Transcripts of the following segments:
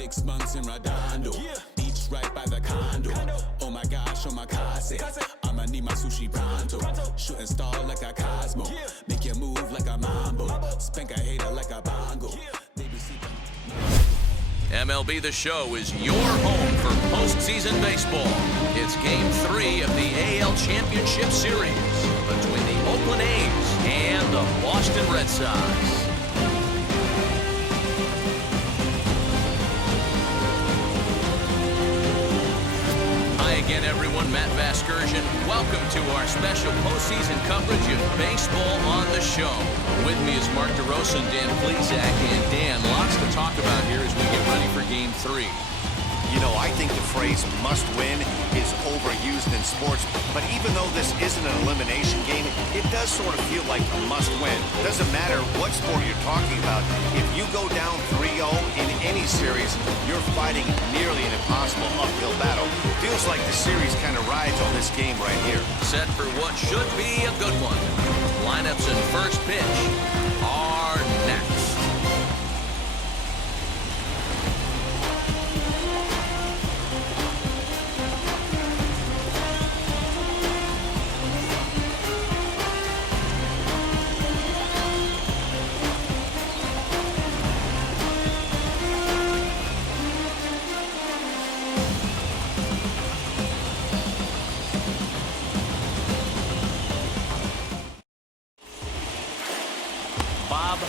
6 months in Redondo. Beach right by the condo. Oh my gosh, oh my kase. I'ma need my sushi pronto. Shooting star like a Cosmo. Make you move like a mambo. Spank a hater like a bongo. MLB The Show is your home for postseason baseball. It's Game 3 of the AL Championship Series between the Oakland A's and the Boston Red Sox. Hi again, everyone. Matt Vasgersian. Welcome to our special postseason coverage of baseball on the show. With me is Mark DeRosa and Dan Plesac. And Dan, lots to talk about here as we get ready for Game 3. You know, I think the phrase must win is overused in sports, but even though this isn't an elimination game, it does sort of feel like a must win. Doesn't matter what sport you're talking about. If you go down 3-0 in any series, you're fighting nearly an impossible uphill battle. Feels like the series kind of rides on this game right here. Set for what should be a good one. Lineups and first pitch are next.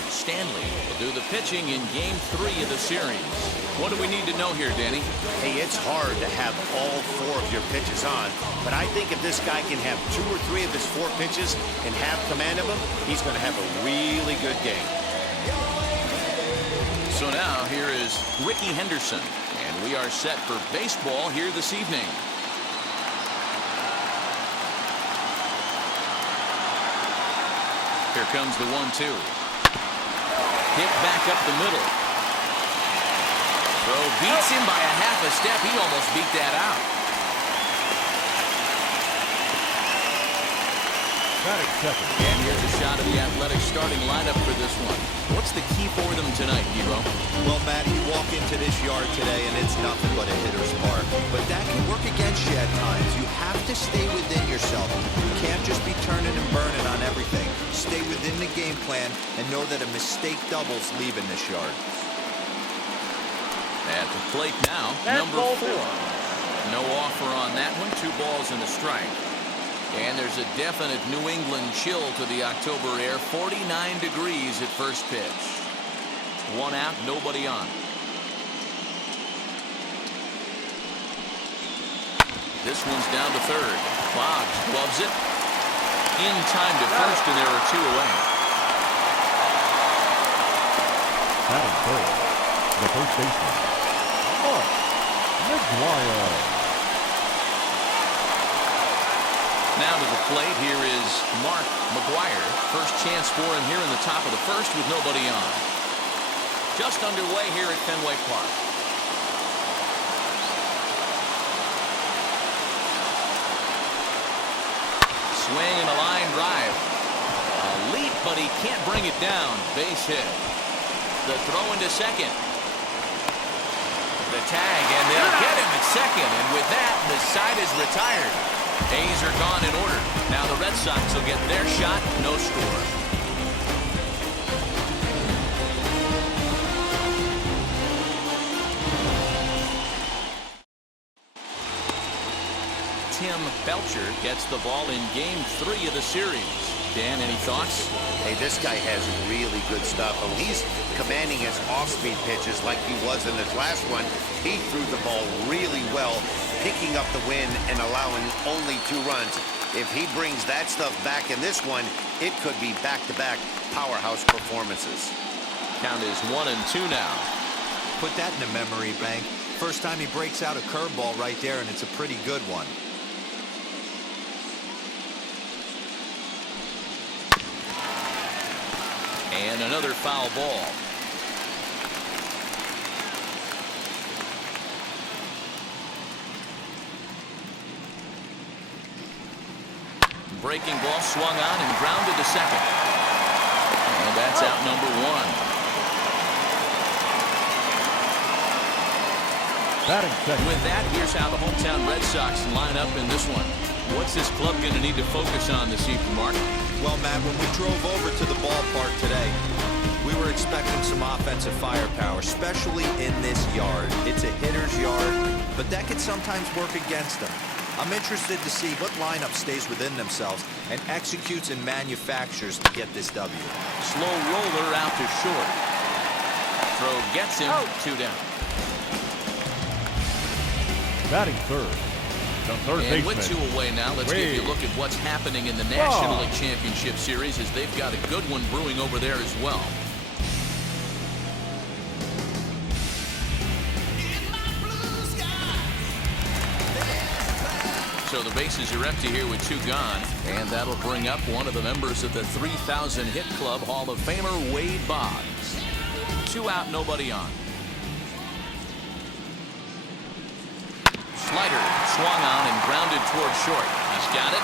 Stanley will do the pitching in Game 3 of the series. What do we need to know here, Danny? Hey, it's hard to have all 4 of your pitches on, but I think if this guy can have 2 or 3 of his 4 pitches and have command of them, he's going to have a really good game. So now here is Ricky Henderson, and we are set for baseball here this evening. Here comes the 1-2. Hit back up the middle. Throw beats him by a half a step. He almost beat that out. And here's a shot of the Athletic starting lineup for this one. What's the key for them tonight, Hero? Well, Matt, you walk into this yard today and it's nothing but a hitter's park. But that can work against you at times. You have to stay within yourself. You can't just be turning and burning on everything. Stay within the game plan and know that a mistake doubles leaving this yard. At the plate now, number 4. No offer on that one. 2 balls and a strike. And there's a definite New England chill to the October air. 49 degrees at first pitch. 1 out, nobody on. This one's down to third. Boggs gloves it. In time to first, and there are 2 away. Batting third, the first baseman, Mark McGwire. Now to the plate, here is Mark McGwire. First chance for him here in the top of the first with nobody on. Just underway here at Fenway Park. Swing and a line drive. A leap, but he can't bring it down. Base hit. The throw into second. The tag, and they'll get him at second. And with that, the side is retired. A's are gone in order. Now the Red Sox will get their shot. No score. Tim Belcher gets the ball in Game 3 of the series. Dan, any thoughts? Hey, this guy has really good stuff. When he's commanding his off-speed pitches like he was in his last one, he threw the ball really well, picking up the win and allowing only 2 runs. If he brings that stuff back in this one, it could be back-to-back powerhouse performances. Count is 1-2 now. Put that in the memory bank. First time he breaks out a curveball right there, and it's a pretty good one. And another foul ball. Breaking ball swung on and grounded to second. And that's out number 1. Batting second. With that, here's how the hometown Red Sox line up in this one. What's this club going to need to focus on this evening, Mark? Well, Matt, when we drove over to the ballpark today, we were expecting some offensive firepower, especially in this yard. It's a hitter's yard, but that can sometimes work against them. I'm interested to see what lineup stays within themselves and executes and manufactures to get this W. Slow roller out to short. Throw gets him. 2 down. Batting third. The third And with baseman. 2 away now, let's give you a look at what's happening in the National League Championship Series, as they've got a good one brewing over there as well. So the bases are empty here with 2 gone, and that'll bring up one of the members of the 3,000 hit club, Hall of Famer Wade Boggs. 2 out, nobody on. Slider swung on and grounded toward short. He's got it.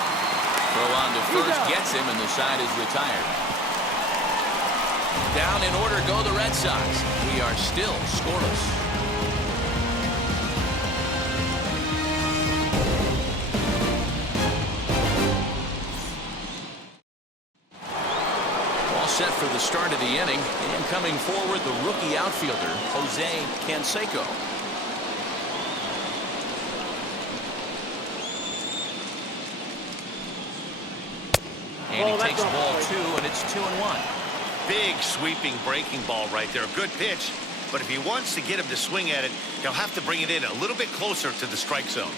Throw on to first gets him, and the side is retired. Down in order go the Red Sox. We are still scoreless. Set for the start of the inning, and coming forward, the rookie outfielder Jose Canseco. And he takes ball 2, and it's 2-1. Big sweeping breaking ball right there. Good pitch, but if he wants to get him to swing at it, he'll have to bring it in a little bit closer to the strike zone.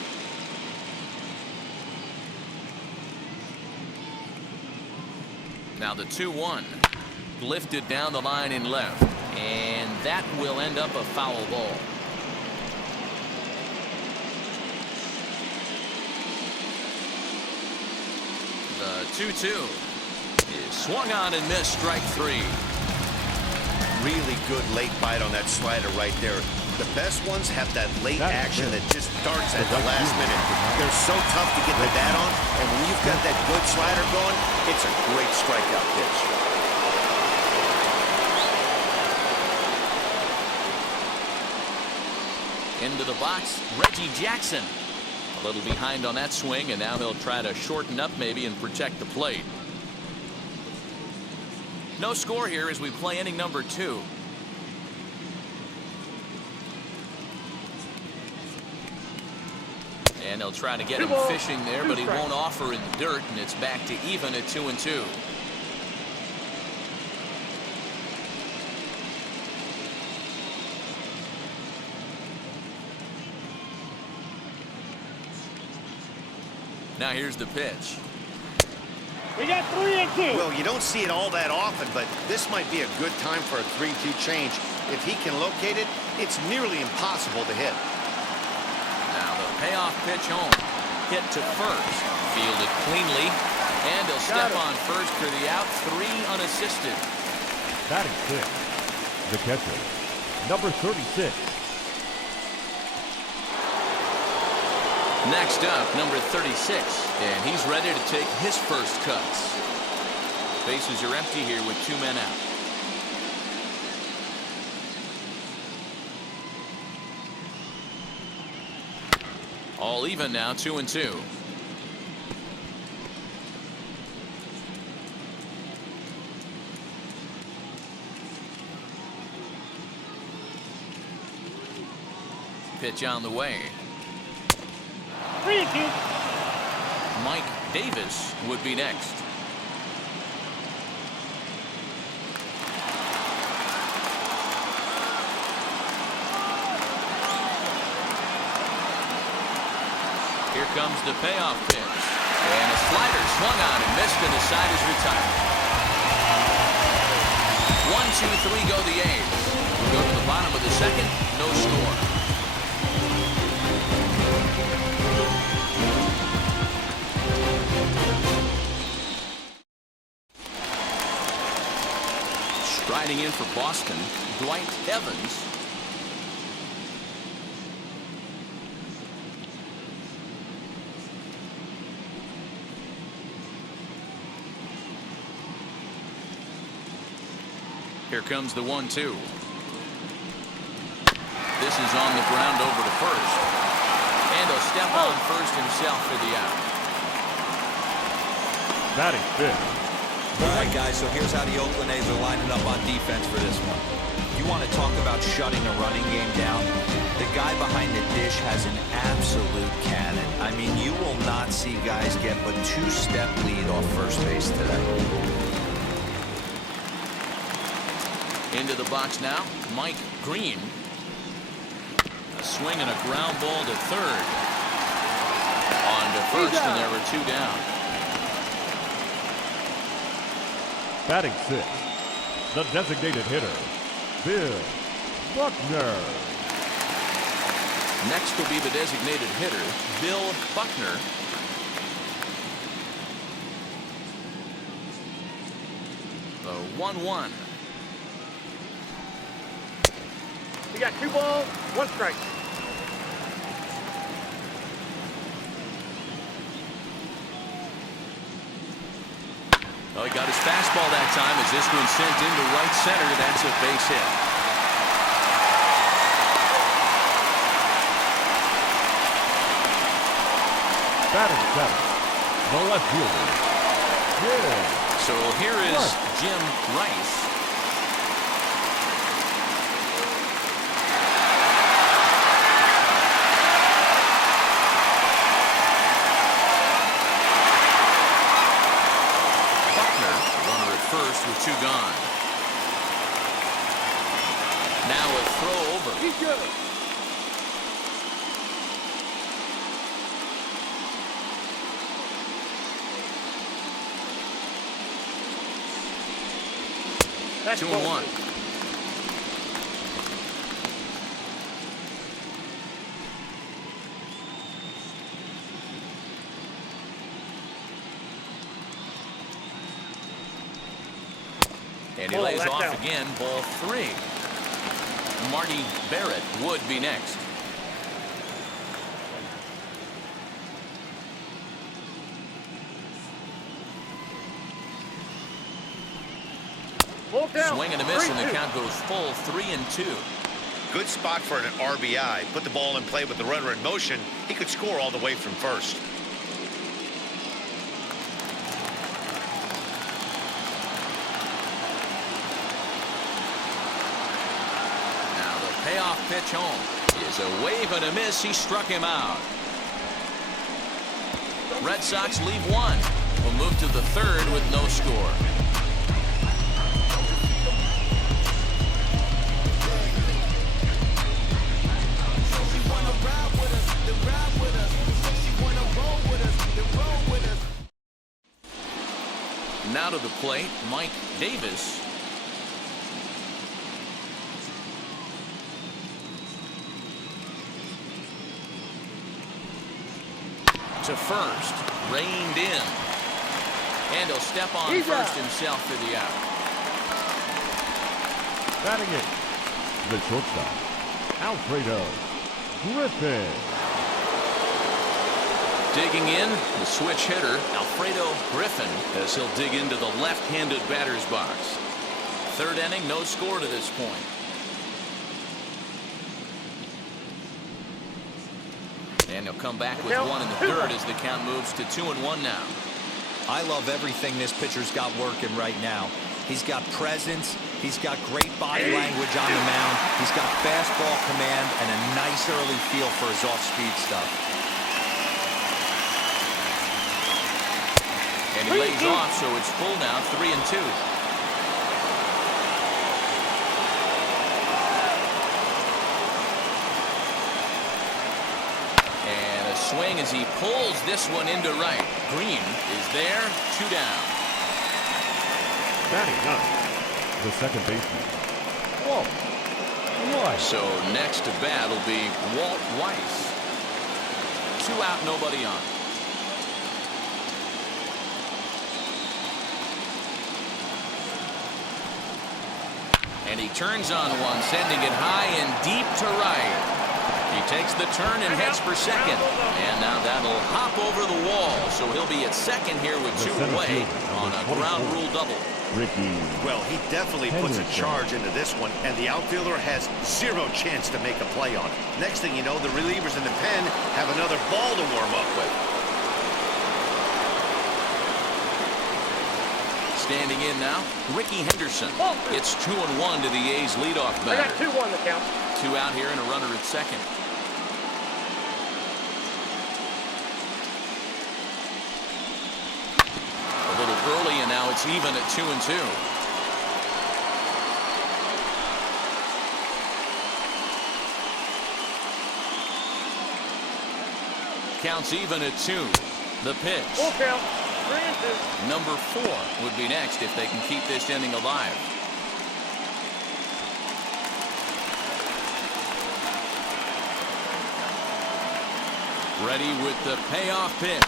Now the 2-1. Lifted down the line in left, and that will end up a foul ball. The 2-2 is swung on and missed, strike 3. Really good late bite on that slider right there. The best ones have that late action that just starts at the last minute. They're so tough to get the bat on, and when you've got that good slider going, it's a great strikeout pitch. Into the box, Reggie Jackson. A little behind on that swing, and now he'll try to shorten up maybe and protect the plate. No score here as we play inning number 2. And they'll try to get him fishing there, but he won't offer in the dirt, and it's back to even at 2-2. Now here's the pitch. We got 3-2. Well, you don't see it all that often, but this might be a good time for a 3-2 change. If he can locate it, it's nearly impossible to hit. Now the payoff pitch home. Hit to first. Fielded cleanly. And he'll step on first for the out. 3 unassisted. Batting 6. The catcher, number 36. Next up, number 36, and he's ready to take his first cuts. Bases are empty here with 2 men out. All even now, 2-2. Pitch on the way. 3-2. Mike Davis would be next. Here comes the payoff pitch. And a slider swung on and missed, and the side is retired. 1, 2, 3 go the A's. We go to the bottom of the second, no score. Striding in for Boston, Dwight Evans. Here comes the 1-2. This is on the ground over to first. And he'll step on first himself for the out. Batting fifth. All right, guys, so here's how the Oakland A's are lining up on defense for this one. You want to talk about shutting a running game down? The guy behind the dish has an absolute cannon. I mean, you will not see guys get but two-step lead off first base today. Into the box now, Mike Green. A swing and a ground ball to third. On to first, and there were two down. Batting sixth, the designated hitter, Bill Buckner. Next will be the designated hitter, Bill Buckner. The 1-1. We got 2 balls, 1 strike. Oh, he got his fastball that time as this one sent into right center. That's a base hit. Batting seventh, the left fielder, Jim. So here is Jim Rice. Buckner, runner at first with 2 gone. Now a throw over. He's good. That's 2-1. And he lays off out. again, ball 3. Marty Barrett would be next. Swing and a miss, and the count goes full 3-2. Good spot for an RBI. Put the ball in play with the runner in motion. He could score all the way from first. Now the payoff pitch home is a wave and a miss. He struck him out. Red Sox leave 1. We'll move to the 3rd with no score. Now to the plate, Mike Davis. To first, reined in. And he'll step on first himself for the out. Batting eighth, the shortstop, Alfredo Griffin. Digging in, the switch hitter, Alfredo Griffin, as he'll dig into the left-handed batter's box. 3rd inning, no score to this point. And he'll come back with 1 in the 3rd as the count moves to 2-1 now. I love everything this pitcher's got working right now. He's got presence. He's got great body language on the mound. He's got fastball command and a nice early feel for his off-speed stuff. And he lays off, so it's full now, 3-2. And a swing as he pulls this one into right. Green is there, 2 down. Batting ninth, the second baseman, Walt Weiss. So next to bat will be Walt Weiss. 2 out, nobody on. And he turns on one, sending it high and deep to right. He takes the turn and heads for second. And now that'll hop over the wall. So he'll be at second here with 2 away on a ground rule double. Ricky. Well, he definitely puts a charge into this one, and the outfielder has zero chance to make a play on it. Next thing you know, the relievers in the pen have another ball to warm up with. Standing in now, Ricky Henderson. It's 2-1 to the A's leadoff batter. I got 2-1 to count. 2 out here and a runner at second. A little early, and now it's even at 2-2. Counts even at 2. The pitch. Full count. 3-2. Number 4 would be next if they can keep this inning alive. Ready with the payoff pitch.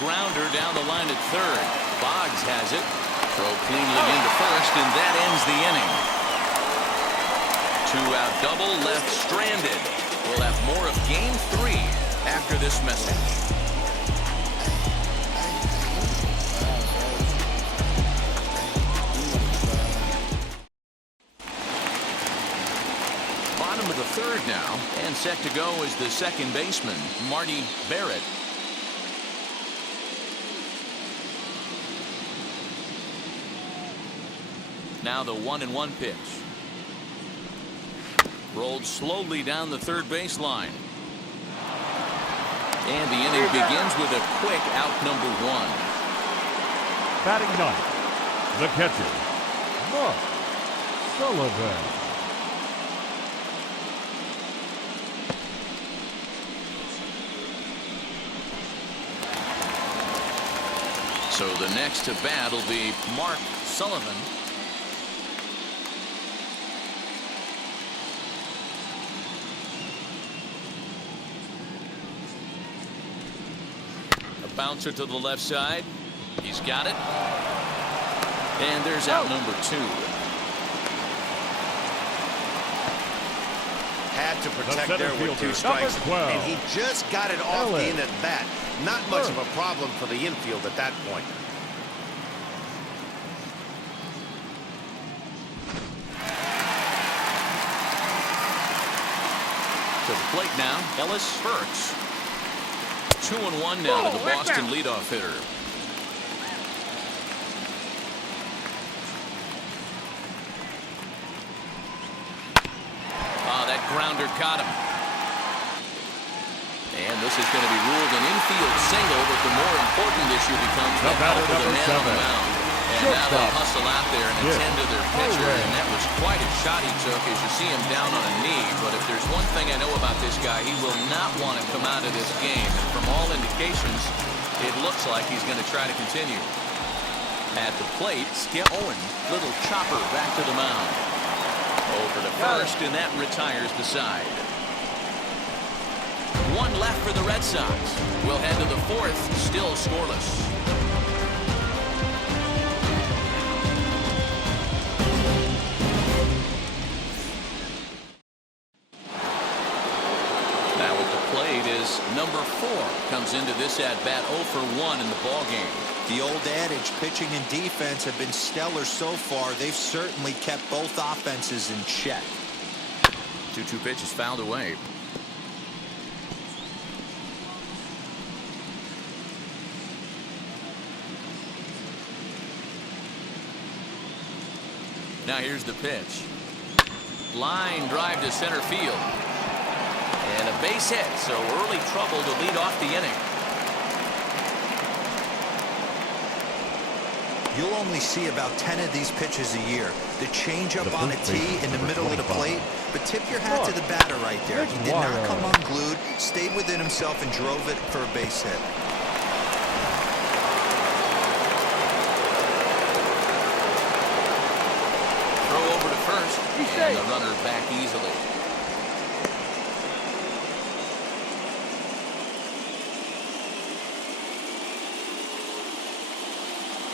Grounder down the line at third. Boggs has it. Throw cleanly into first, and that ends the inning. 2-out double left stranded. We'll have more of Game 3 after this message. Bottom of the third now, and set to go is the second baseman, Marty Barrett. Now the 1-1 pitch. Rolled slowly down the third baseline. And the inning begins with a quick out number 1. Batting ninth, the catcher, Mark Sullivan. So the next to bat will be Mark Sullivan. A bouncer to the left side. He's got it. And there's out number 2. Had to protect there with 2 strikes, and he just got it off the end at bat. Not much of a problem for the infield at that point. To the plate now, Ellis Burks. 2-1 now to the Boston leadoff hitter. That grounder caught him. And this is going to be ruled an infield single, but the more important issue becomes the health of the man on the mound. And now they'll hustle out there and attend to their pitcher, and that was quite a shot he took as you see him down on a knee. But if there's one thing I know about this guy, he will not want to come out of this game. And from all indications, it looks like he's going to try to continue. At the plate, Skip Owen, little chopper back to the mound. Over to first, and that retires the side. 1 left for the Red Sox. We'll head to the 4th, still scoreless. Now at the plate is number 4. Comes into this at-bat 0 for 1 in the ballgame. The old adage, pitching and defense have been stellar so far. They've certainly kept both offenses in check. 2-2 pitch is fouled away. Now here's the pitch. Line drive to center field. And a base hit, so early trouble to lead off the inning. You'll only see about 10 of these pitches a year. The changeup on a tee in the middle of the plate. But tip your hat to the batter right there. He did not come unglued, stayed within himself, and drove it for a base hit. Throw over to first, and the runner back easily.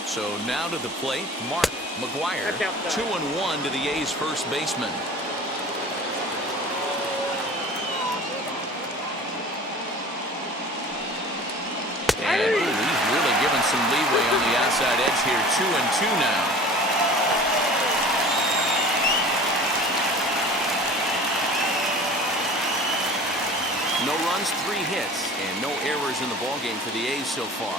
So now to the plate, Mark McGuire. 2-1 to the A's first baseman. And he's really given some leeway on the outside edge here. 2-2 now. No runs, 3 hits, and no errors in the ballgame for the A's so far.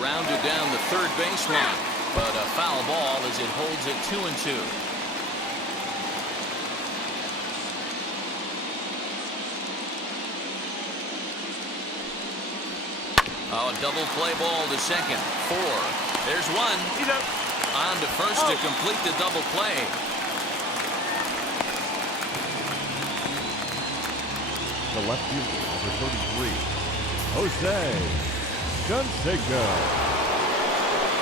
Grounded down the third baseline, but a foul ball as it holds it 2-2. Oh, double play ball to second. 4. There's one. He's up. On to first to complete the double play. The left fielder, number 33, Jose Canseco.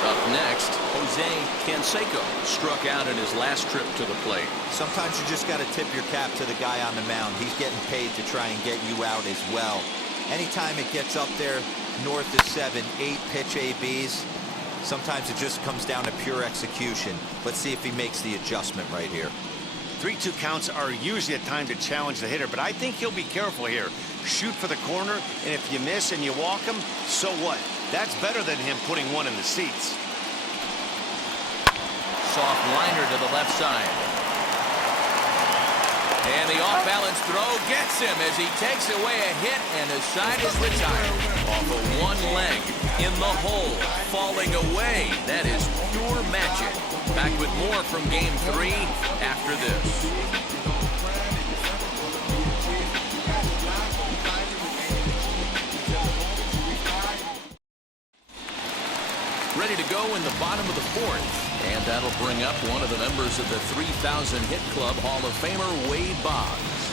Up next, Jose Canseco struck out in his last trip to the plate. Sometimes you just got to tip your cap to the guy on the mound. He's getting paid to try and get you out as well. Anytime it gets up there north of 7, 8 pitch ABs, sometimes it just comes down to pure execution. Let's see if he makes the adjustment right here. 3-2 counts are usually a time to challenge the hitter, but I think he'll be careful here. Shoot for the corner, and if you miss and you walk him, so what? That's better than him putting one in the seats. Soft liner to the left side. And the off-balance throw gets him as he takes away a hit, and his side is retired. Off of one leg, in the hole, falling away. That is pure magic. Back with more from Game 3 after this. Ready to go in the bottom of the 4th. And that'll bring up one of the members of the 3,000 Hit Club, Hall of Famer Wade Boggs.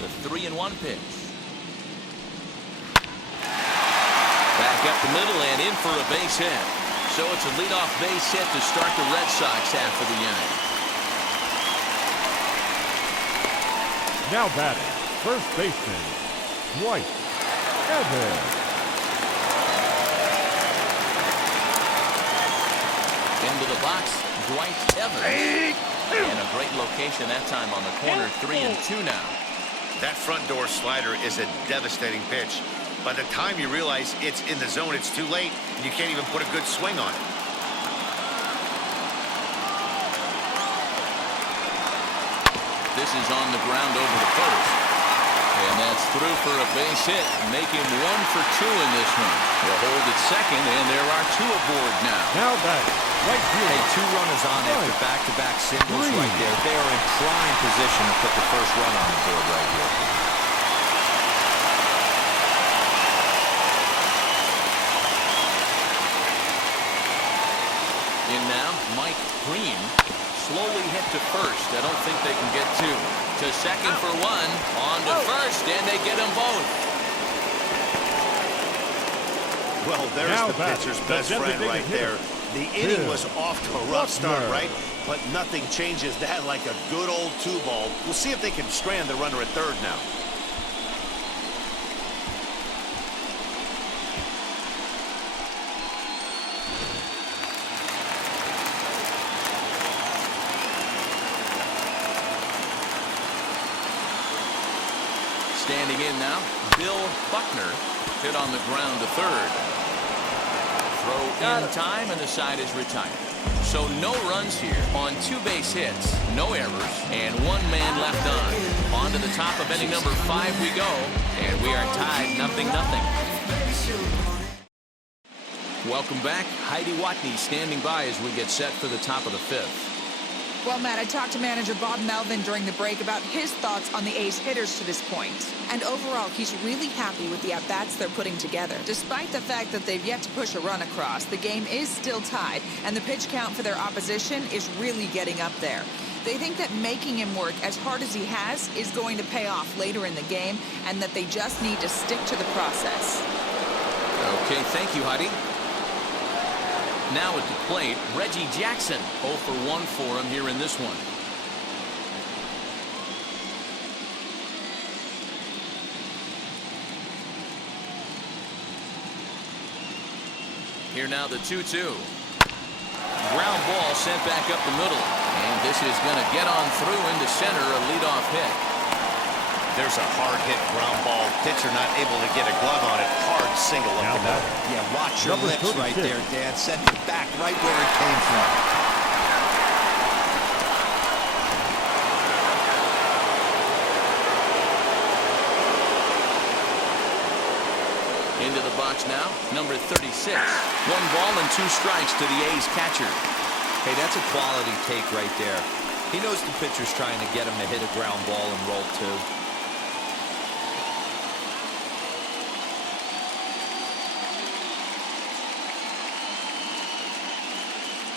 The 3-1 pitch. Back up the middle and in for a base hit. So it's a leadoff base hit to start the Red Sox half of the inning. Now batting, first baseman, Dwight Evans. Into the box, Dwight Evans. And a great location that time on the corner, 3-2 now. That front door slider is a devastating pitch. By the time you realize it's in the zone, it's too late, and you can't even put a good swing on it. This is on the ground over to first. And that's through for a base hit. Make him 1 for 2 in this one. They'll hold at second, and there are 2 aboard now. Now batting, right field. Hey, 2 runners on after back-to-back singles right there. They are in prime position to put the first run on the board right here. In now, Mike Green. Slowly hit to first. I don't think they can get 2. To second for 1. On to first, and they get them both. Well, there's Now the pitcher's best friend right there. The inning was off to a rough start, right? But nothing changes that like a good old 2-ball. We'll see if they can strand the runner at third now. Standing in now, Bill Buckner. Hit on the ground to third. Throw in time, and the side is retired. So no runs here on 2 base hits, no errors, and 1 man left on. On to the top of inning number 5 we go, and we are tied 0-0. Welcome back. Heidi Watney standing by as we get set for the top of the 5th. Well, Matt, I talked to manager Bob Melvin during the break about his thoughts on the A's hitters to this point. And overall, he's really happy with the at-bats they're putting together. Despite the fact that they've yet to push a run across, the game is still tied, and the pitch count for their opposition is really getting up there. They think that making him work as hard as he has is going to pay off later in the game, and that they just need to stick to the process. Okay, thank you, Heidi. Now at the plate, Reggie Jackson. 0 for 1 for him here in this one. Here now the 2-2. Ground ball sent back up the middle. And this is going to get on through into center, a leadoff hit. There's a hard hit ground ball. Pitcher not able to get a glove on it. Hard single up the middle. Yeah, watch your Number lips right 36. there, Dan. Send it back right where it came from. Into the box now, number 36. 1 ball and 2 strikes to the A's catcher. Hey, that's a quality take right there. He knows the pitcher's trying to get him to hit a ground ball and roll 2.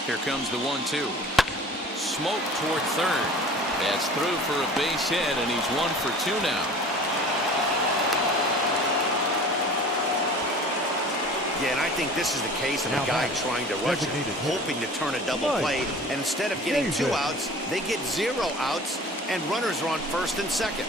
Here comes the 1-2. Smoke toward third. That's through for a base hit, and he's 1 for 2 now. Yeah, and I think this is the case of a guy trying to rush it, hoping to turn a double play, and instead of getting 2 outs, they get 0 outs, and runners are on first and second.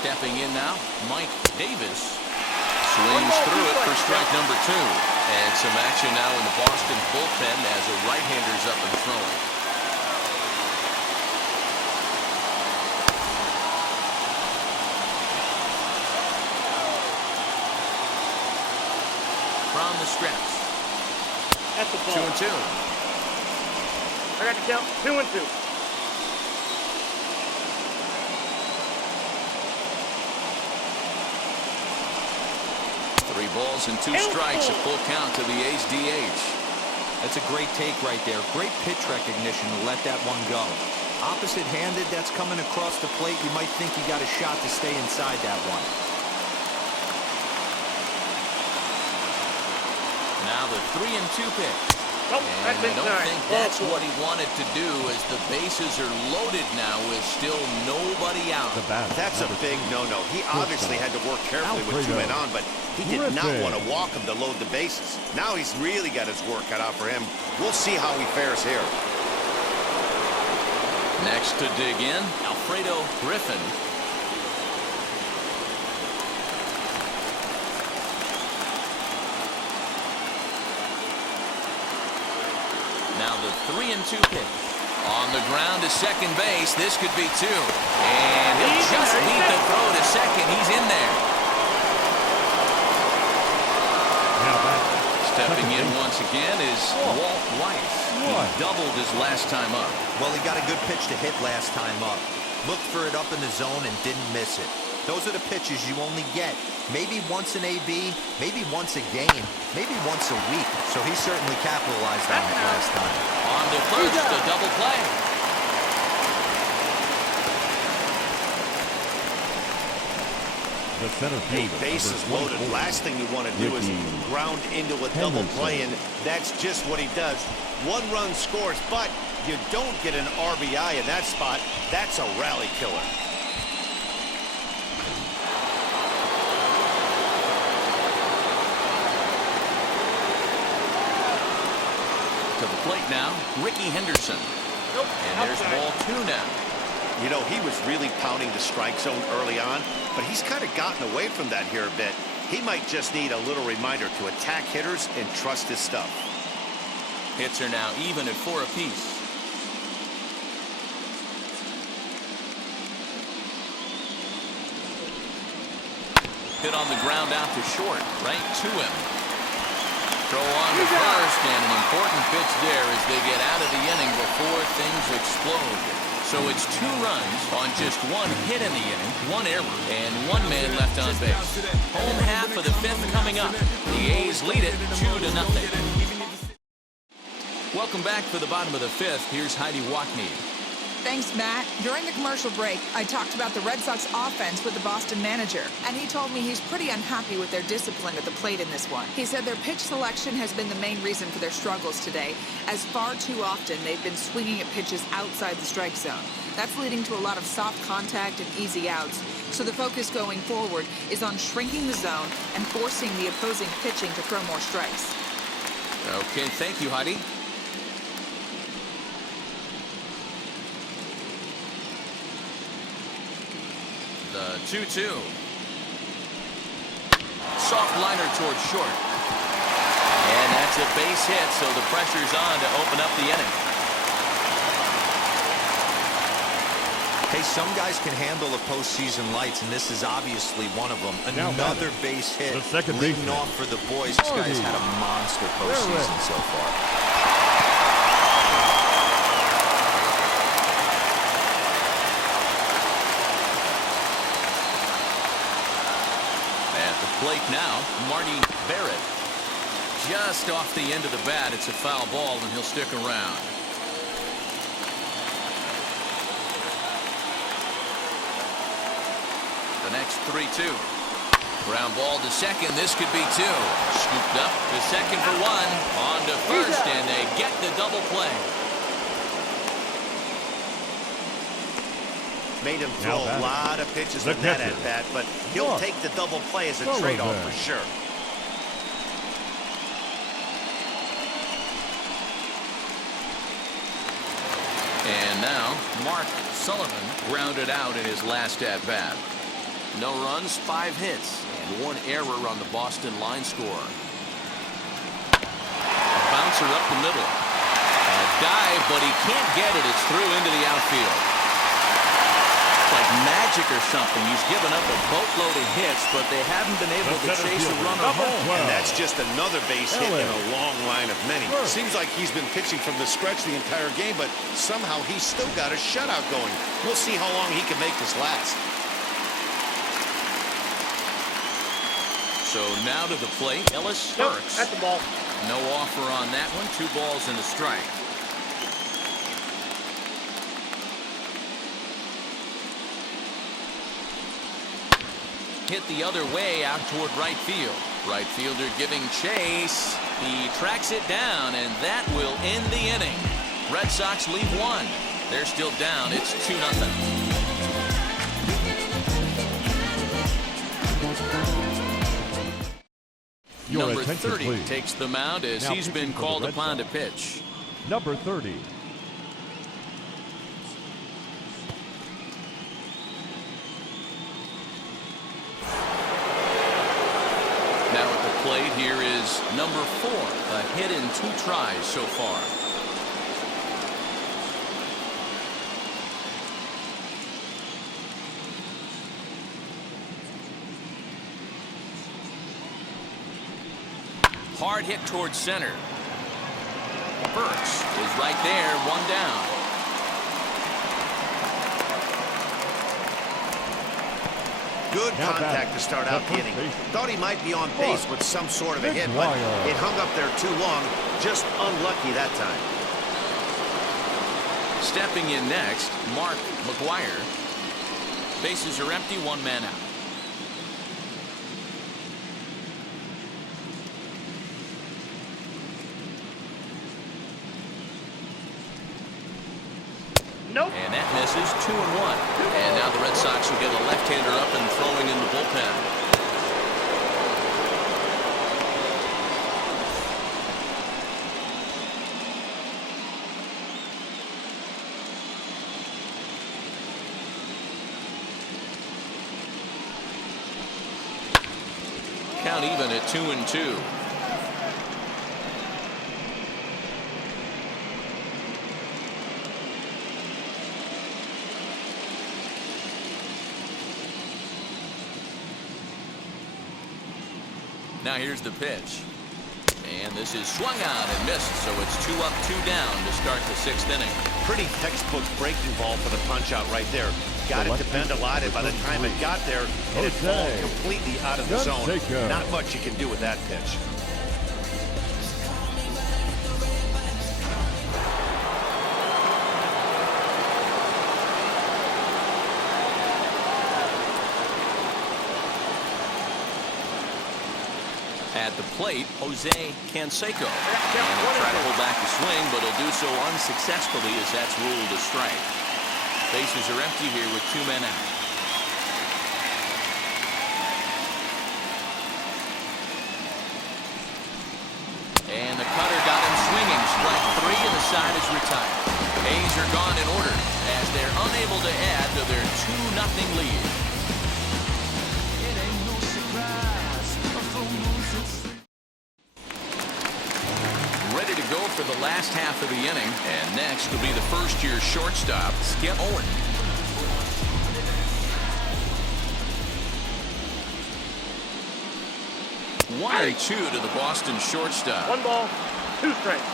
Stepping in now, Mike Davis. Swings through it for strike number 2. And some action now in the Boston bullpen as a right-hander's up and throwing. From the stretch. That's the ball. 2-2. I got the count. 2-2. Three balls and 2 strikes, a full count to the A's DH. That's a great take right there. Great pitch recognition to let that one go. Opposite-handed, that's coming across the plate. You might think you got a shot to stay inside that one. Now the 3-2 pitch. Oh, And that's I don't inside. think that's what he wanted to do, as the bases are loaded now with still nobody out. That's a big no-no. He obviously had to work carefully with 2 men on, but he did not want to walk him to load the bases. Now he's really got his work cut out for him. We'll see how he fares here. Next to dig in, Alfredo Griffin. Now the 3-2 pitch. On the ground to second base. This could be 2. And he'll just need to throw to second. He's in there. Stepping in once again is Walt Weiss. He doubled his last time up. Well, he got a good pitch to hit last time up. Looked for it up in the zone and didn't miss it. Those are the pitches you only get. Maybe once an AB, maybe once a game, maybe once a week. So he certainly capitalized on it last time. On to first, a double play. The center fielder, Bases loaded. Last thing you want to do is ground into a double play, and that's just what he does. 1 run scores, but you don't get an RBI in that spot. That's a rally killer. To the plate now, Ricky Henderson. Nope. And there's ball 2 now. You know, he was really pounding the strike zone early on, but he's kind of gotten away from that here a bit. He might just need a little reminder to attack hitters and trust his stuff. Hits are now even at 4 apiece. Hit on the ground out to short, right to him. Throw on to first, and an important pitch there as they get out of the inning before things explode. So it's 2 runs on just 1 hit in the inning, 1 error, and 1 man left on base. Home half of the 5th coming up. The A's lead it 2-0. Welcome back for the bottom of the 5th. Here's Heidi Wackney. Thanks, Matt. During the commercial break, I talked about the Red Sox offense with the Boston manager, and he told me he's pretty unhappy with their discipline at the plate in this one. He said their pitch selection has been the main reason for their struggles today, as far too often they've been swinging at pitches outside the strike zone. That's leading to a lot of soft contact and easy outs, so the focus going forward is on shrinking the zone and forcing the opposing pitching to throw more strikes. Okay, thank you, Heidi. The 2-2. soft liner towards short. And that's a base hit, so the pressure's on to open up the inning. Hey, some guys can handle the postseason lights, and this is obviously one of them. Another base hit leading off for the boys. This guy's had a monster postseason so far. At the plate now, Marty Barrett. Just off the end of the bat, it's a foul ball, and he'll stick around. The next 3-2. Ground ball to second. This could be 2. Scooped up to second for 1. On to first, and they get the double play. Made him throw a lot of pitches with that at bat, but he'll take the double play as a trade-off for sure. And now Mark Sullivan grounded out in his last at bat. No runs, 5 hits, and 1 error on the Boston line score. Bouncer up the middle. A dive, but he can't get it. It's through into the outfield. It's like magic or something. He's given up a boatload of hits, but they haven't been able to chase a runner home. And that's just another base hit in a long line of many. Seems like he's been pitching from the stretch the entire game, but somehow he's still got a shutout going. We'll see how long he can make this last. So now to the plate, Ellis Burks. That's the ball. No offer on that one. 2 balls and a strike. Hit the other way out toward right field. Right fielder giving chase. He tracks it down, and that will end the inning. Red Sox lead 1. They're still down. It's 2-0. Number 30 please. takes the mound as he's been called upon to pitch. Number 30. Now at the plate, here is number 4. A hit in 2 tries so far. Hard hit towards center. Burks is right there, 1 down. Good contact to start out the inning. Thought he might be on base with some sort of a hit, but it hung up there too long. Just unlucky that time. Stepping in next, Mark McGuire. Bases are empty, 1 man out. Nope. And that misses. 2-1. And now the Red Sox will get a left-hander up and throwing in the bullpen. Count even at 2-2. Now here's the pitch. And this is swung on and missed, so it's 2 up, 2 down to start the 6th inning. Pretty textbook breaking ball for the punch-out right there. Got it to bend a lot, and by the time it got there, it had fallen completely out of the zone. Not much you can do with that pitch. At the plate, Jose Canseco. And he'll try to hold back the swing, but he'll do so unsuccessfully as that's ruled a strike. Bases are empty here with 2 men out. And the cutter got him swinging. Strike 3, and the side is retired. A's are gone in order as they're unable to add to their 2-0 lead. It ain't no surprise. last half of the inning. And next will be the first-year shortstop, Skip Owen. 1-2 to the Boston shortstop. 1 ball, 2 strikes.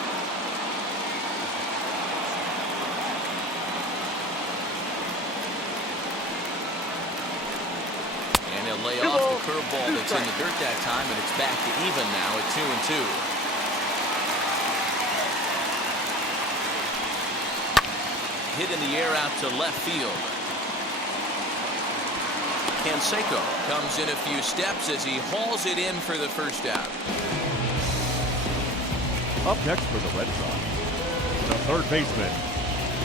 And he'll lay off the curveball that's in the dirt that time, and it's back to even now at 2-2. Hit in the air out to left field. Canseco comes in a few steps as he hauls it in for the first out. Up next for the Red Sox, the third baseman,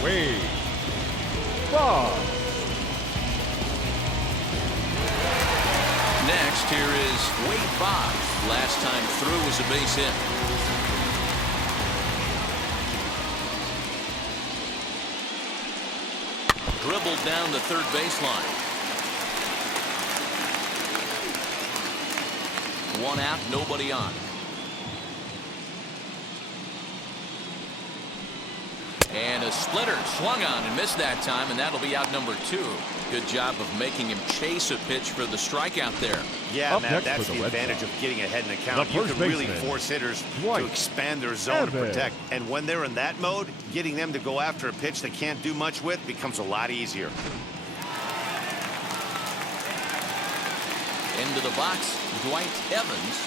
Wade Boggs. Next, here is Wade Boggs. Last time through was a base hit. Dribbled down the third baseline. 1 out, nobody on. And a splitter swung on and missed that time, and that'll be out number 2. Good job of making him chase a pitch for the strikeout there. Yeah, Up Matt, next that's for the the Red advantage Sox, of getting ahead in the count. the You first can really baseman, force hitters Dwight to expand their zone to Evans. protect. And when they're in that mode, getting them to go after a pitch they can't do much with becomes a lot easier. Into the box, Dwight Evans.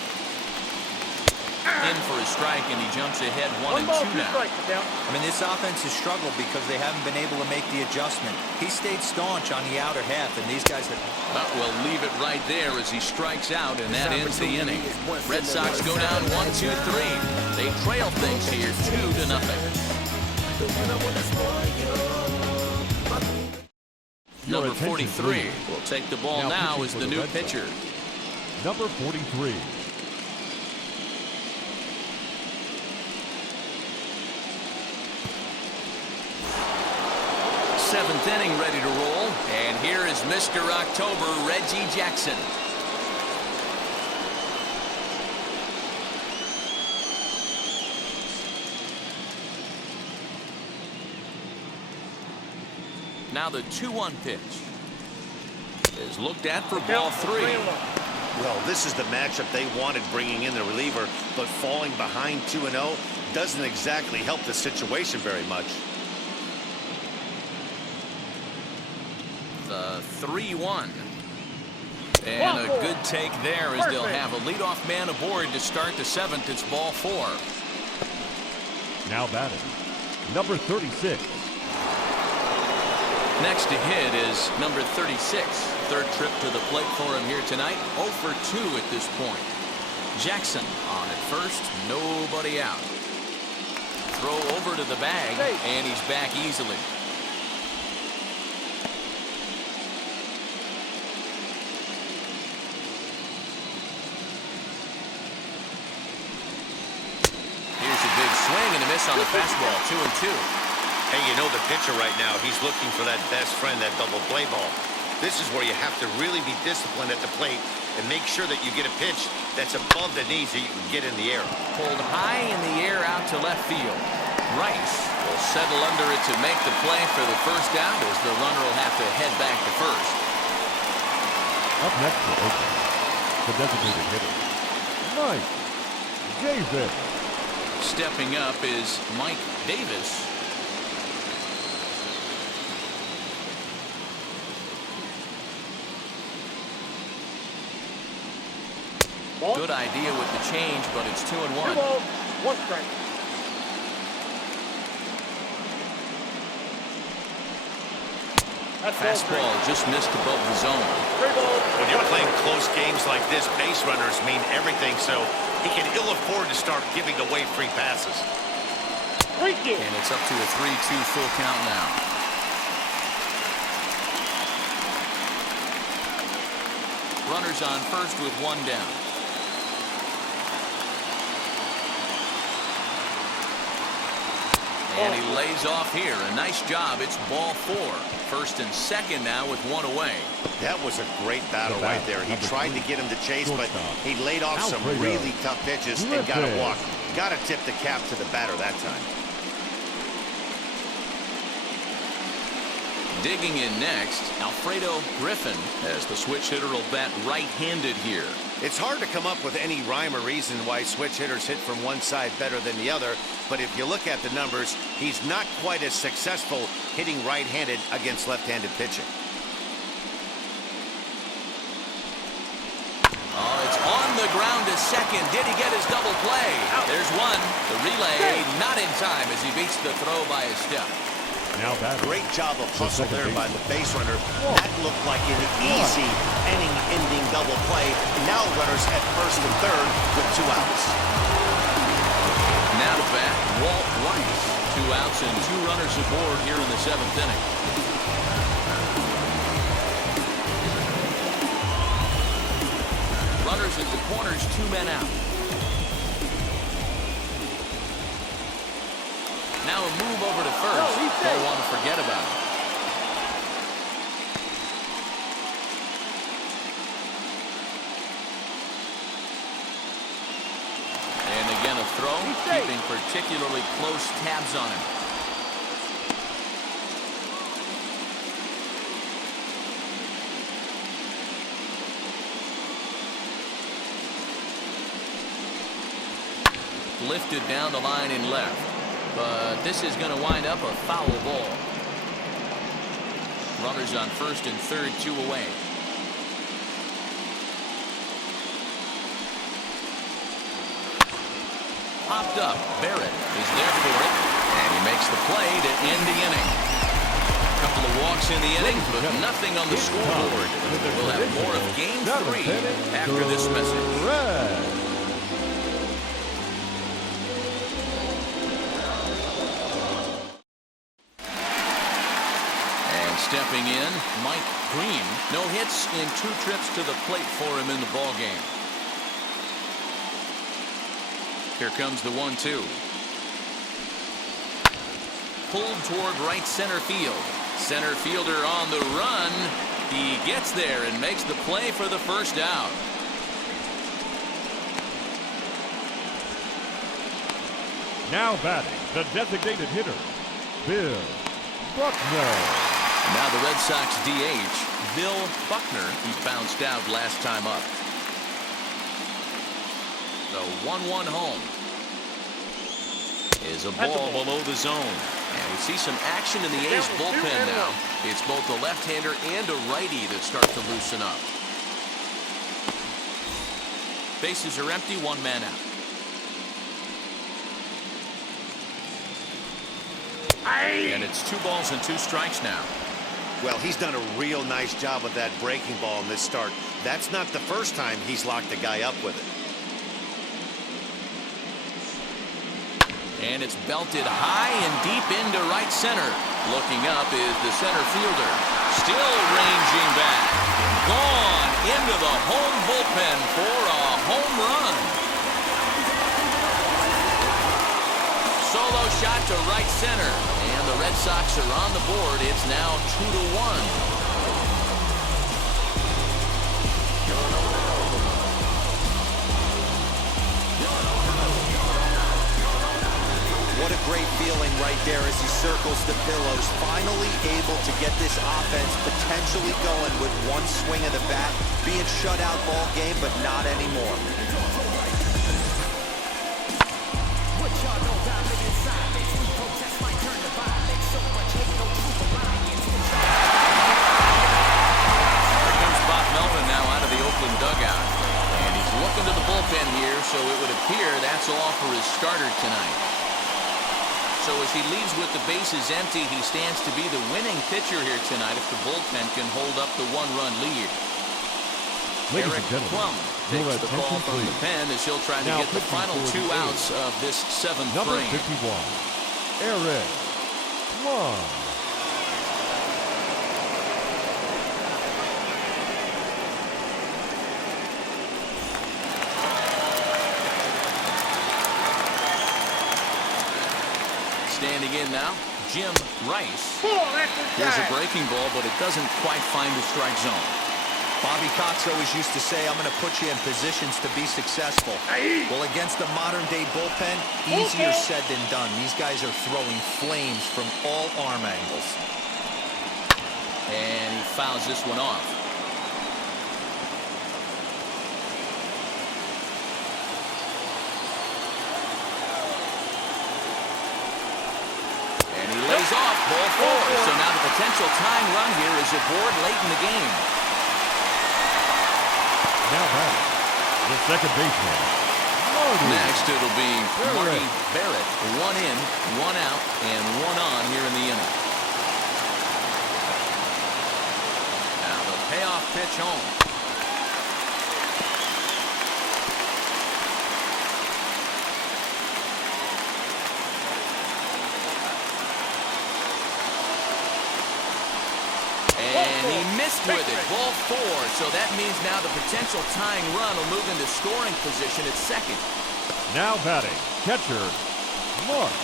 In for a strike, and he jumps ahead 1 1 ball, 2 2 now. strikes. Down. I mean, this offense has struggled because they haven't been able to make the adjustment. He stayed staunch on the outer half, and these guys have... But we'll leave it right there as he strikes out, and that ends the inning. Red Sox go down 1-2-3. They trail things here 2-0. Number 43 will take the ball now as the new pitcher. Number 43. Seventh inning ready to roll, and here is Mr. October, Reggie Jackson. Now the 2-1 pitch is looked at for ball 3. Well, this is the matchup they wanted, bringing in the reliever, but falling behind 2-0 doesn't exactly help the situation very much. The 3-1. And a good take there as they'll have a leadoff man aboard to start the 7th. It's ball 4. Now batting, number 36. Next to hit is number 36. Third trip to the plate for him here tonight. 0 for 2 at this point. Jackson on at first. Nobody out. Throw over to the bag, and he's back easily. Here's a big swing and a miss on the fastball. 2-2. Hey, you know the pitcher right now, he's looking for that best friend, that double play ball. This is where you have to really be disciplined at the plate and make sure that you get a pitch that's above the knees that you can get in the air. Pulled high in the air out to left field. Rice will settle under it to make the play for the first out as the runner will have to head back to first. Up next for Oakland, the designated hitter, Mike Davis. Stepping up is Mike Davis. Good idea with the change, but it's 2-1. 2 balls, 1 strike. Fastball just missed above the zone. 3 balls. When you're playing close games like this, base runners mean everything, so he can ill afford to start giving away free passes. And it's up to a 3-2 full count now. Runners on first with 1 down. And he lays off here. A nice job. It's ball 4. First and second now with 1 away. That was a great battle right there. He tried to get him to chase, but he laid off some really tough pitches and got a walk. Got to tip the cap to the batter that time. Digging in next, Alfredo Griffin, as the switch hitter will bat right-handed here. It's hard to come up with any rhyme or reason why switch hitters hit from one side better than the other, but if you look at the numbers, he's not quite as successful hitting right-handed against left-handed pitching. Oh, it's on the ground to second. Did he get his double play? There's one. The relay not in time as he beats the throw by a step. Now batting. Great job of hustle there by the base runner. That looked like an easy inning-ending double play. Now runners at first and third with 2 outs. Now to bat, Walt Weiss. 2 outs and 2 runners aboard here in the 7th inning. Runners at the corners, 2 men out. Now a move over to first. Don't want to forget about it. And again a throw, keeping particularly close tabs on him. Lifted down the line in left. But this is going to wind up a foul ball. Runners on first and third, 2 away. Popped up. Barrett is there for it. And he makes the play to end the inning. A couple of walks in the inning, but nothing on the scoreboard. We'll have more of Game 3 after this message. Stepping in, Mike Green. No hits in 2 trips to the plate for him in the ballgame. Here comes the 1-2. Pulled toward right center field. Center fielder on the run. He gets there and makes the play for the first out. Now batting, the designated hitter, Bill Buckner. Now the Red Sox DH, Bill Buckner. He bounced out last time up. The 1-1 home is a ball below the zone. And we see some action in the A's bullpen now. It's both a left-hander and a righty that start to loosen up. Bases are empty, 1 man out. And it's 2 balls and 2 strikes now. Well, he's done a real nice job with that breaking ball in this start. That's not the first time he's locked a guy up with it. And it's belted high and deep into right center. Looking up is the center fielder. Still ranging back. Gone into the home bullpen for a home run. Solo shot to right center. And the Red Sox are on the board. It's now 2-1. What a great feeling right there as he circles the pillows. Finally able to get this offense potentially going with 1 swing of the bat. Being shut out ball game, but not anymore. Oakland dugout, and he's looking to the bullpen here, so it would appear that's all for his starter tonight. So as he leaves with the bases empty, he stands to be the winning pitcher here tonight if the bullpen can hold up the 1-run lead. Ladies Eric and gentlemen, Plum takes the call from the pen as he'll try to get the final 2 outs of this 7th Number frame. 51, Eric Plum. Standing in now, Jim Rice. Here's a breaking ball, but it doesn't quite find the strike zone. Bobby Cox always used to say, I'm going to put you in positions to be successful. Well, against the modern-day bullpen, easier said than done. These guys are throwing flames from all arm angles. And he fouls this one off. And he lays off ball 4. So now the potential tying run here is aboard late in the game. Now back, the second baseman, Marty. Next, it'll be Marty Barrett. 1 in, 1 out, and 1 on here in the inning. Now the payoff pitch home. And he missed with it. Ball 4. So that means now the potential tying run will move into scoring position at second. Now batting, catcher, Mark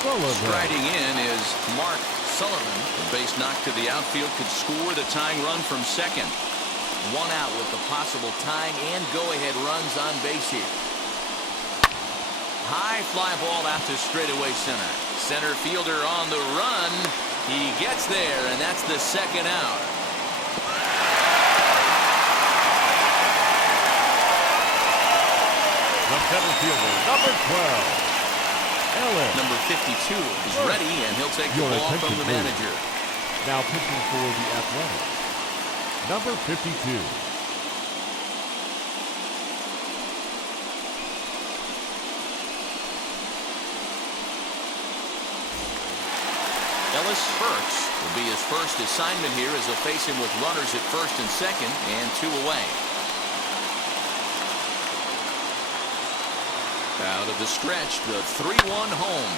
Sullivan. Striding in is Mark Sullivan. The base knock to the outfield could score the tying run from second. 1 out with the possible tying and go-ahead runs on base here. High fly ball out to straightaway center. Center fielder on the run. He gets there, and that's the second out. The center fielder, number 12, Ellis. Number 52 is ready, and he'll take the Your ball from attention, the please. manager. Now pitching for the Athletics, number 52. Ellis Burks will be his first assignment here as he'll face him with runners at first and second and 2 away. Out of the stretch, the 3-1 home.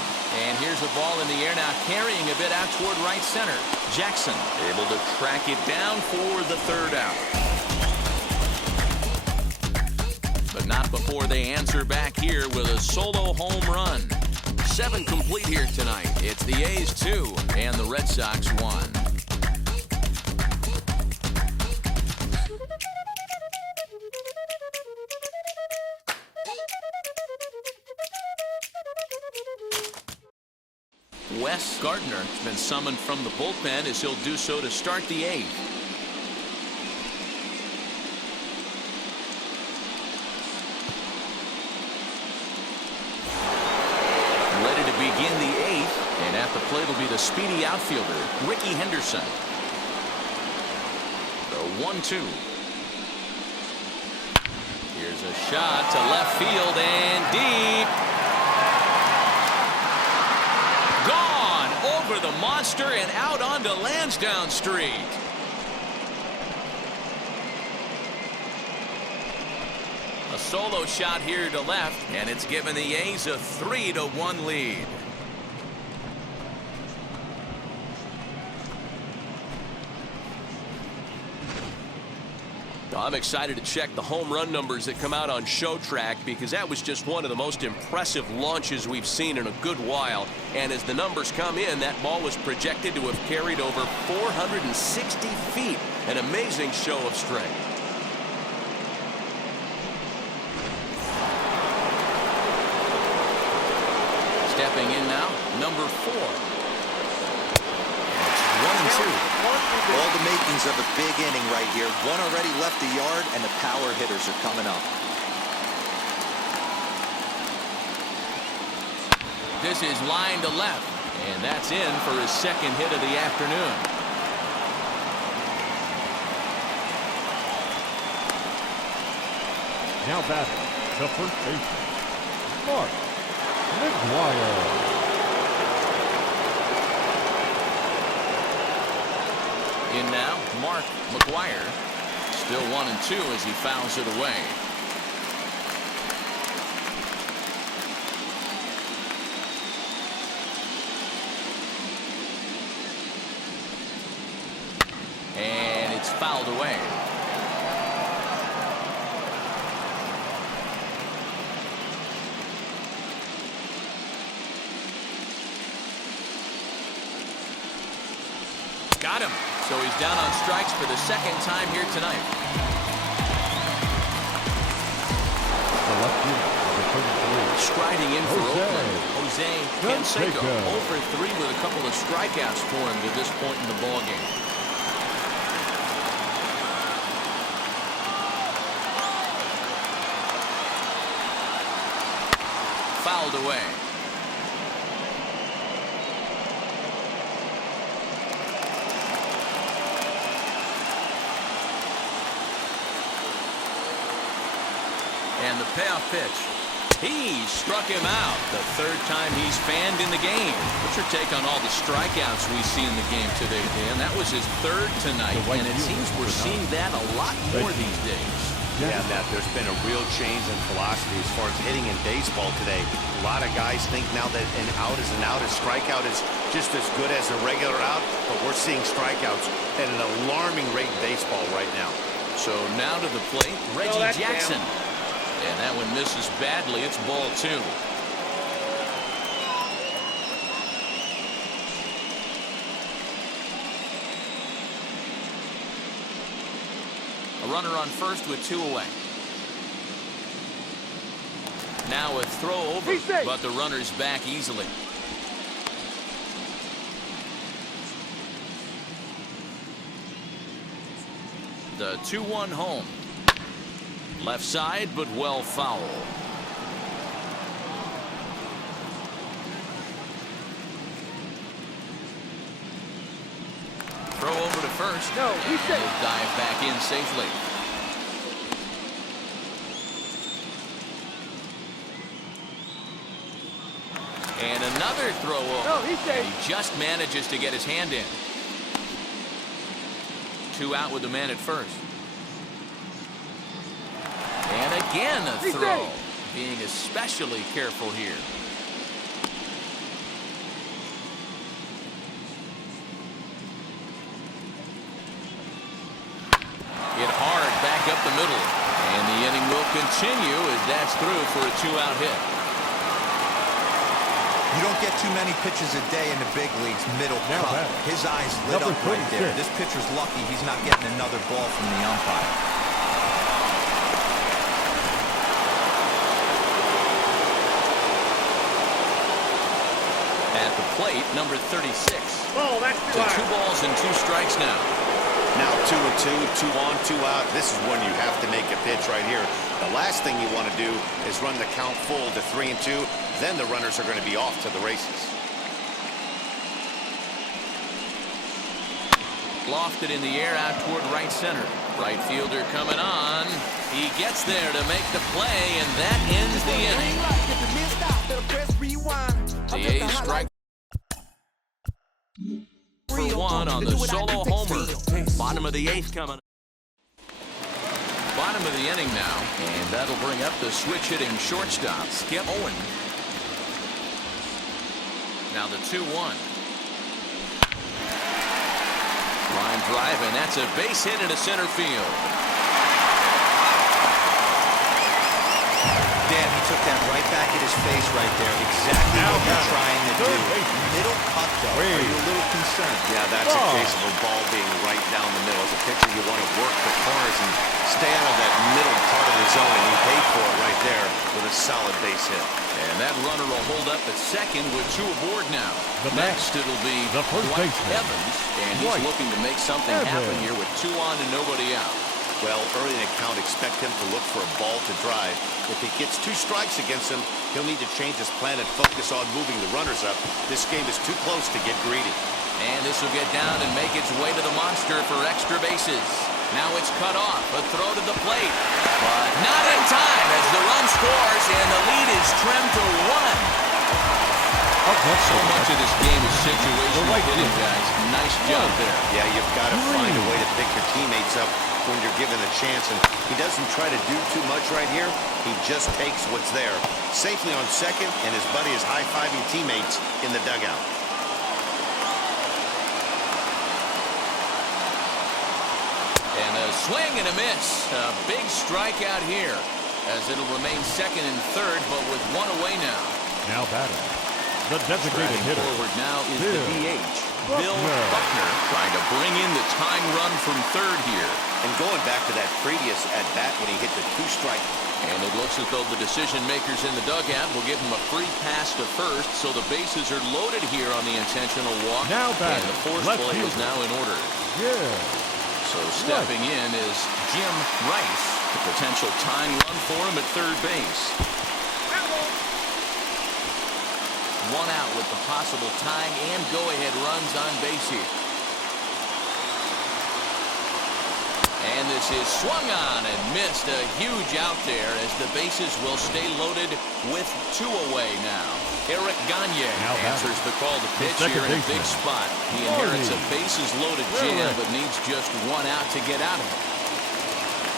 And here's the ball in the air now, carrying a bit out toward right center. Jackson able to track it down for the 3rd out. But not before they answer back here with a solo home run. 7 complete here tonight. It's the A's 2 and the Red Sox 1. Wes Gardner has been summoned from the bullpen as he'll do so to start the 8th. Ready to begin the 8th, and at the plate will be the speedy outfielder, Ricky Henderson. The 1-2. Here's a shot to left field and deep. Gone over the monster and out onto Lansdowne Street. A solo shot here to left, and it's given the A's a 3-1 lead. I'm excited to check the home run numbers that come out on Show Track, because that was just one of the most impressive launches we've seen in a good while. And as the numbers come in, that ball was projected to have carried over 460 feet. An amazing show of strength. Stepping in now, number 4. It's 1-2. All the makings of a big inning right here. One already left the yard, and the power hitters are coming up. This is line to left, and that's in for his 2nd hit of the afternoon. Now batting, the first baseman, Mark McGuire. In now, Mark McGuire. Still 1-2 as he fouls it away. And it's fouled away. Got him. So he's down on strikes for the second time here tonight. The left fielder, number 33. Striding in for Jose Oakland, Jose Canseco. Canseco. 0 for 3 with a couple of strikeouts for him to this point in the ballgame. Fouled away. And the payoff pitch. He struck him out. The third time he's fanned in the game. What's your take on all the strikeouts we see in the game today, Dan? That was his third tonight, and it seems we're seeing that a lot more these days. Yeah, Matt, there's been a real change in philosophy as far as hitting in baseball today. A lot of guys think now that an out is an out, a strikeout is just as good as a regular out, but we're seeing strikeouts at an alarming rate in baseball right now. So now to the plate, Reggie Jackson. And that one misses badly. It's ball 2. A runner on first with 2 away. Now a throw over, but the runner's back easily. The 2-1 home. Left side, but well foul. Throw over to first. No, he's safe. He'll dive back in safely. And another throw over. No, he's safe. And he just manages to get his hand in. 2 out with the man at first. And again a throw. Being especially careful here. Hit hard back up the middle. And the inning will continue as that's through for a 2-out hit. You don't get too many pitches a day in the big leagues, middle cut. His eyes lit up right there. This pitcher's lucky he's not getting another ball from the umpire. At the plate, number 36. Oh, that's So 2 balls and 2 strikes now. Now 2-2, 2 on, 2 out. This is when you have to make a pitch right here. The last thing you want to do is run the count full to 3-2. Then the runners are going to be off to the races. Lofted in the air out toward right center. Right fielder coming on. He gets there to make the play, and that ends the inning. The A's strike for 1 on the solo homer. Bottom of the 8th coming. Bottom of the inning now, and that'll bring up the switch-hitting shortstop, Skip Owen. Now the 2-1. Line drive, and that's a base hit into center field. Dan, he took that right back at his face right there. Exactly what you're trying to do. Middle cut, though. Are you a little concerned? Yeah, that's a case of a ball being right down the middle. As a pitcher, you want to work the corners and stay out of that middle part of the zone, and he paid for it right there with a solid base hit. And that runner will hold up at second with 2 aboard now. Next, it'll be the first Dwight baseman, Evans, and he's looking to make something happen here with 2 on and nobody out. Well, early in the count, expect him to look for a ball to drive. If he gets 2 strikes against him, he'll need to change his plan and focus on moving the runners up. This game is too close to get greedy. And this will get down and make its way to the monster for extra bases. Now it's cut off. A throw to the plate. But not in time as the run scores and the lead is trimmed to 1. So much of this game is situational hitting, guys. Nice job there. Yeah, you've got to find a way to pick your teammates up when you're given the chance. And he doesn't try to do too much right here. He just takes what's there. Safely on second, and his buddy is high-fiving teammates in the dugout. And a swing and a miss. A big strikeout here as it'll remain second and third, but with 1 away now. Now batting, the designated hitter. Forward now is the DH, Bill Buckner trying to bring in the tying run from third here. And going back to that previous at-bat when he hit the two-strike. And it looks as though the decision makers in the dugout will give him a free pass to first, so the bases are loaded here on the intentional walk. Now and the force play is now in order. Yeah. So stepping in is Jim Rice, the potential tying run for him at third base. One out with the possible tying and go-ahead runs on base here. And this is swung on and missed. A huge out there as the bases will stay loaded with two away now. Eric Gagne answers the call to pitch here in a big spot. He inherits a bases-loaded jam, but needs just one out to get out of it.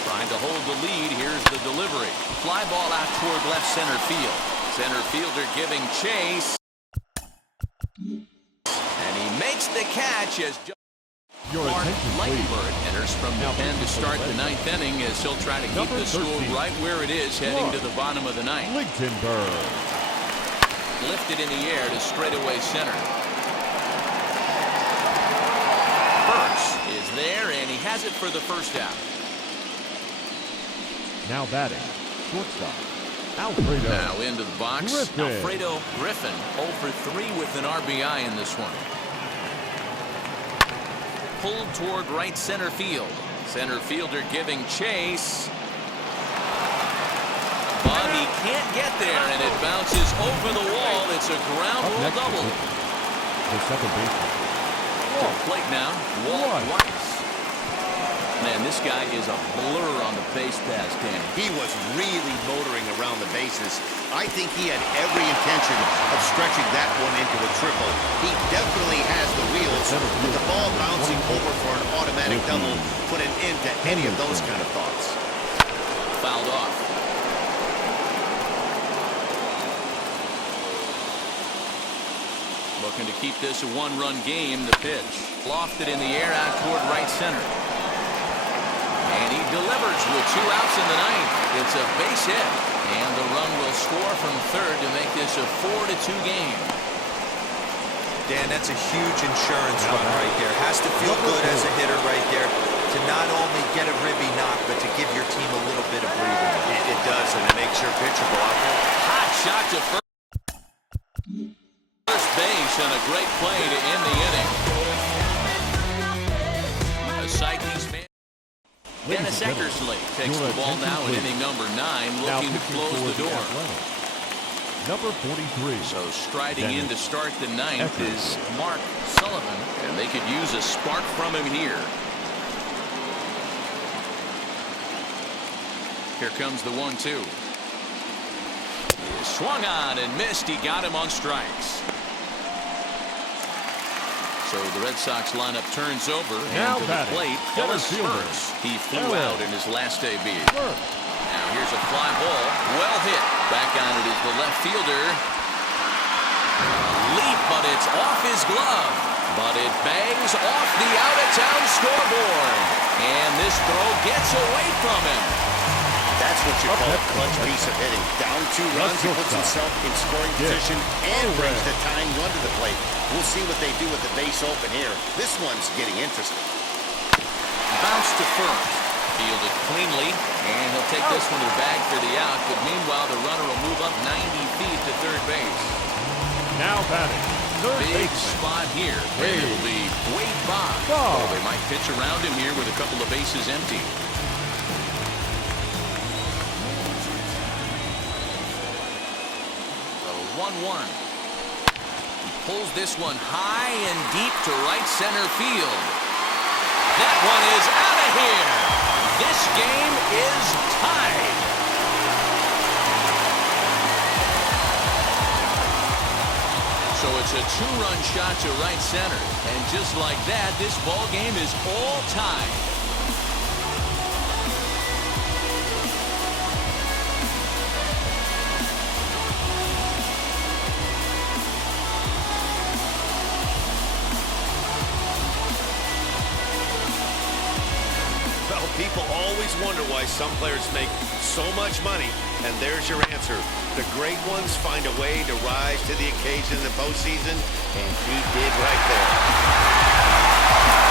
Trying to hold the lead. Here's the delivery. Fly ball out toward left center field. Center fielder giving chase. And he makes the catch as Mark Lightbird enters from the pen to start the ninth inning as he'll try to keep the score right where it is heading to the bottom of the ninth. Lifted in the air to straightaway center. Burks is there, and he has it for the first out. Now batting, shortstop, Alfredo. Now into the box, Alfredo Griffin, 0 for 3 with an RBI in this one. Pulled toward right center field. Center fielder giving chase. But he can't get there, and it bounces over the wall. It's a ground rule double. The second baseman. To the plate now, Walt Weiss. Man, this guy is a blur on the base pass, Dan. He was really motoring around the bases. I think he had every intention of stretching that one into a triple. He definitely has the wheels, but the ball bouncing over for an automatic double put an end to any of those kind of thoughts. Fouled off. Looking to keep this a one-run game. The pitch lofted in the air out toward right center. And he delivers with 2 outs in the ninth. It's a base hit. And the run will score from third to make this a 4-2 game. Dan, that's a huge insurance run right there. Has to feel good as a hitter right there to not only get a ribby knock, but to give your team a little bit of breathing. It does, and it makes your pitcher go out there. Hot shot to first base, and a great play to end the inning. A Psyche's man. Dennis Eckersley takes the ball now in inning number 9, looking to close the door. Number 43. So striding in to start the ninth is Mark Sullivan, and they could use a spark from him here. Here comes the 1-2. He swung on and missed. He got him on strikes. So the Red Sox lineup turns over, and to the plate, Phyllis Burks. He flew out in his last AB. Now here's a fly ball, well hit. Back on it is the left fielder. Leap, but it's off his glove. But it bangs off the out-of-town scoreboard. And this throw gets away from him. That's what you call a clutch piece of hitting. Down 2 runs, he puts himself in scoring position and brings the tying run to the plate. We'll see what they do with the base open here. This one's getting interesting. Bounce to first. Fielded cleanly, and he'll take this one to the bag for the out. But meanwhile, the runner will move up 90 feet to third base. Now batting, third Big baseman. spot here. And it'll be Wade Boggs. Oh, they might pitch around him here with a couple of bases empty. The 1-1. He pulls this one high and deep to right center field. That one is out of here. This game is tied. So it's a 2-run shot to right center. And just like that, this ball game is all tied. People always wonder why why some players make so much money, and there's your answer. The great ones find a way to rise to the occasion in the postseason, and he did right there.